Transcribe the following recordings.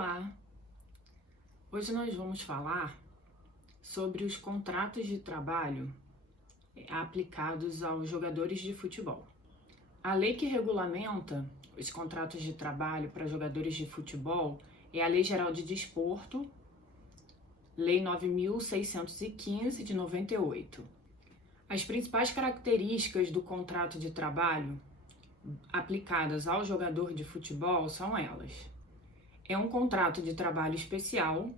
Olá! Hoje nós vamos falar sobre os contratos de trabalho aplicados aos jogadores de futebol. A lei que regulamenta os contratos de trabalho para jogadores de futebol é a Lei Geral de Desporto, Lei 9.615 de 98. As principais características do contrato de trabalho aplicadas ao jogador de futebol são elas. É um contrato de trabalho especial,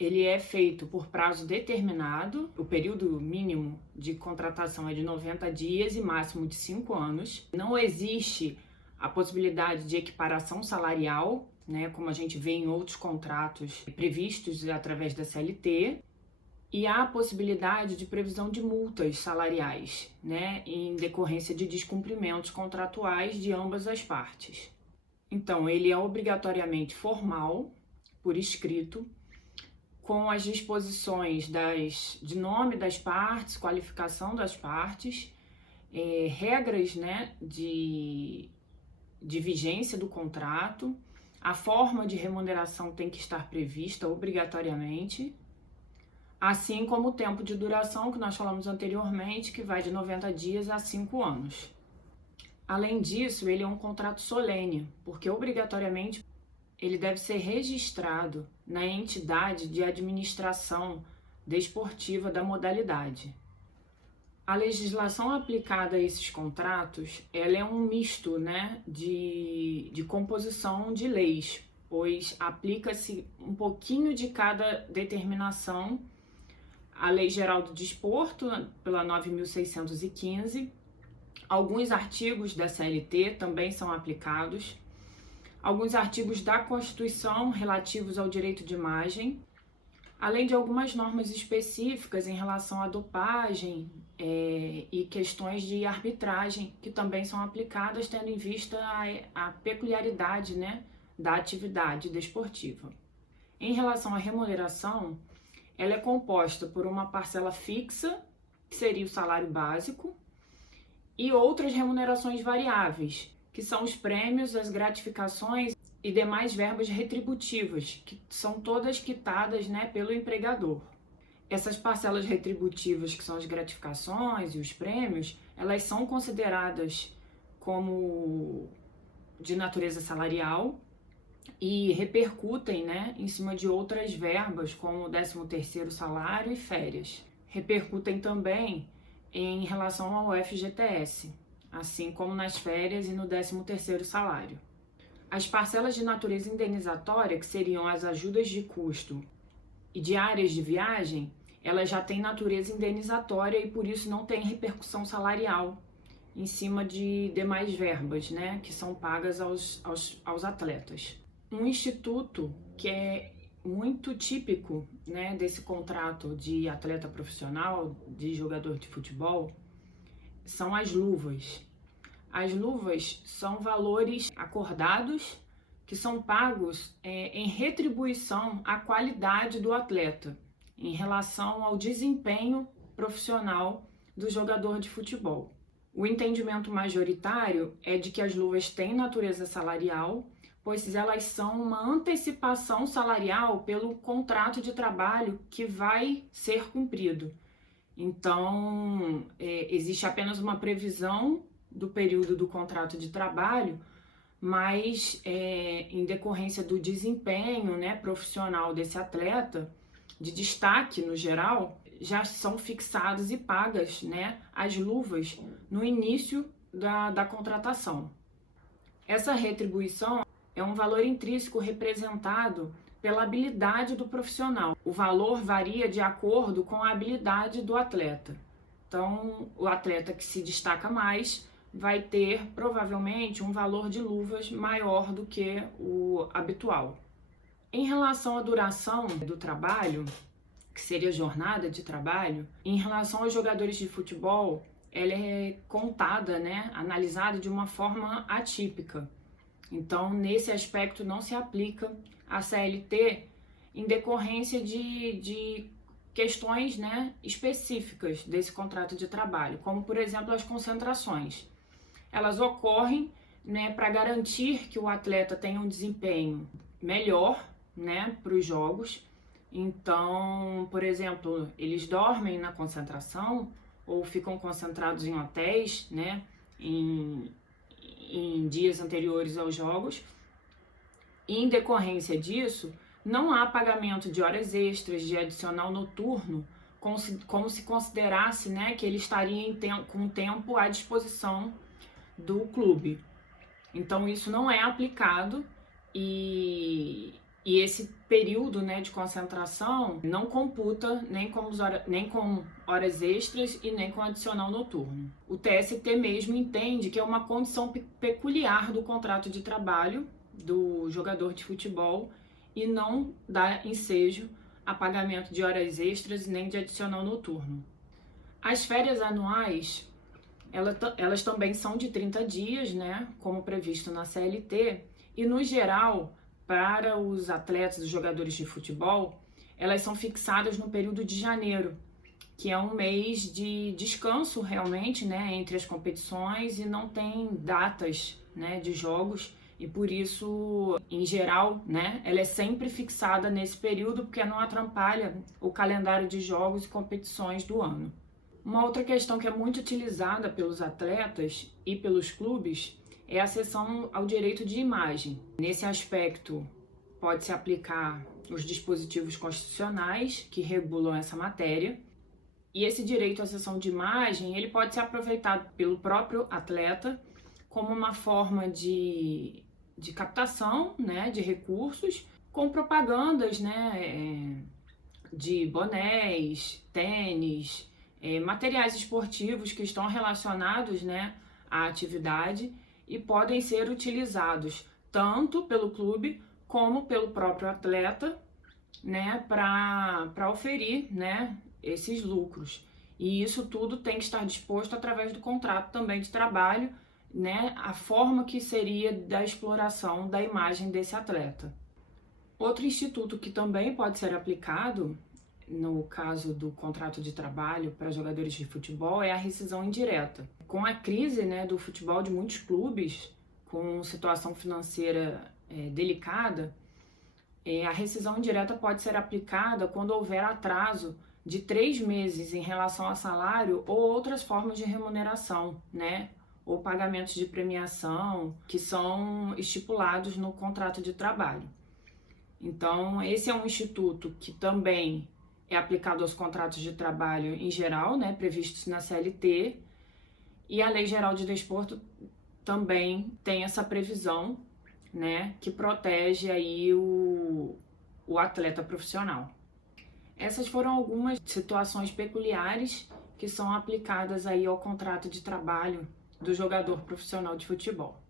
ele é feito por prazo determinado, o período mínimo de contratação é de 90 dias e máximo de 5 anos. Não existe a possibilidade de equiparação salarial, como a gente vê em outros contratos previstos através da CLT, e há a possibilidade de previsão de multas salariais, em decorrência de descumprimentos contratuais de ambas as partes. Então, ele é obrigatoriamente formal, por escrito, com as disposições de nome das partes, qualificação das partes, regras de vigência do contrato, a forma de remuneração tem que estar prevista obrigatoriamente, assim como o tempo de duração que nós falamos anteriormente, que vai de 90 dias a 5 anos. Além disso, ele é um contrato solene, porque obrigatoriamente ele deve ser registrado na entidade de administração desportiva da modalidade. A legislação aplicada a esses contratos, ela é um misto, de composição de leis, pois aplica-se um pouquinho de cada determinação. A Lei Geral do Desporto, pela 9.615, alguns artigos da CLT também são aplicados, alguns artigos da Constituição relativos ao direito de imagem, além de algumas normas específicas em relação à dopagem e questões de arbitragem, que também são aplicadas tendo em vista a peculiaridade da atividade desportiva. Em relação à remuneração, ela é composta por uma parcela fixa, que seria o salário básico, e outras remunerações variáveis, que são os prêmios, as gratificações e demais verbas retributivas, que são todas quitadas pelo empregador. Essas parcelas retributivas, que são as gratificações e os prêmios, elas são consideradas como de natureza salarial e repercutem em cima de outras verbas, como o 13º salário e férias. Repercutem também em relação ao FGTS, assim como nas férias e no 13º salário. As parcelas de natureza indenizatória, que seriam as ajudas de custo e diárias de viagem, elas já têm natureza indenizatória e por isso não tem repercussão salarial em cima de demais verbas, que são pagas aos atletas. Um instituto que é muito típico desse contrato de atleta profissional, de jogador de futebol, são as luvas. As luvas são valores acordados que são pagos em retribuição à qualidade do atleta, em relação ao desempenho profissional do jogador de futebol. O entendimento majoritário é de que as luvas têm natureza salarial, pois elas são uma antecipação salarial pelo contrato de trabalho que vai ser cumprido. Então, existe apenas uma previsão do período do contrato de trabalho, mas em decorrência do desempenho profissional desse atleta, de destaque no geral, já são fixadas e pagas as luvas no início da contratação. Essa retribuição é um valor intrínseco representado pela habilidade do profissional. O valor varia de acordo com a habilidade do atleta. Então, o atleta que se destaca mais vai ter, provavelmente, um valor de luvas maior do que o habitual. Em relação à duração do trabalho, que seria a jornada de trabalho, em relação aos jogadores de futebol, ela é contada, analisada de uma forma atípica. Então, nesse aspecto, não se aplica a CLT em decorrência de questões específicas desse contrato de trabalho, como, por exemplo, as concentrações. Elas ocorrem para garantir que o atleta tenha um desempenho melhor né, para os jogos. Então, por exemplo, eles dormem na concentração ou ficam concentrados em hotéis, né, em dias anteriores aos jogos. E em decorrência disso, não há pagamento de horas extras, de adicional noturno, como se considerasse, né, que ele estaria com tempo à disposição do clube. Então isso não é aplicado e esse período, né, de concentração não computa nem com horas extras e nem com adicional noturno. O TST mesmo entende que é uma condição peculiar do contrato de trabalho do jogador de futebol e não dá ensejo a pagamento de horas extras nem de adicional noturno. As férias anuais, elas também são de 30 dias, né, como previsto na CLT, e no geral, para os atletas, os jogadores de futebol, elas são fixadas no período de janeiro, que é um mês de descanso realmente, né, entre as competições e não tem datas, né, de jogos. E por isso, em geral, né, ela é sempre fixada nesse período porque não atrapalha o calendário de jogos e competições do ano. Uma outra questão que é muito utilizada pelos atletas e pelos clubes é a cessão ao direito de imagem. Nesse aspecto, pode-se aplicar os dispositivos constitucionais que regulam essa matéria. E esse direito à cessão de imagem, ele pode ser aproveitado pelo próprio atleta como uma forma de captação, né, de recursos, com propagandas, né, de bonés, tênis, materiais esportivos que estão relacionados, né, à atividade e podem ser utilizados tanto pelo clube como pelo próprio atleta, né, para oferir, né, esses lucros. E isso tudo tem que estar disposto através do contrato também de trabalho, né, a forma que seria da exploração da imagem desse atleta. Outro instituto que também pode ser aplicado no caso do contrato de trabalho para jogadores de futebol é a rescisão indireta. Com a crise, né, do futebol de muitos clubes, com situação financeira delicada, a rescisão indireta pode ser aplicada quando houver atraso de 3 meses em relação a salário ou outras formas de remuneração, né, ou pagamentos de premiação que são estipulados no contrato de trabalho. Então, esse é um instituto que também é aplicado aos contratos de trabalho em geral, né, previstos na CLT, e a Lei Geral de Desporto também tem essa previsão, né, que protege aí o atleta profissional. Essas foram algumas situações peculiares que são aplicadas aí ao contrato de trabalho do jogador profissional de futebol.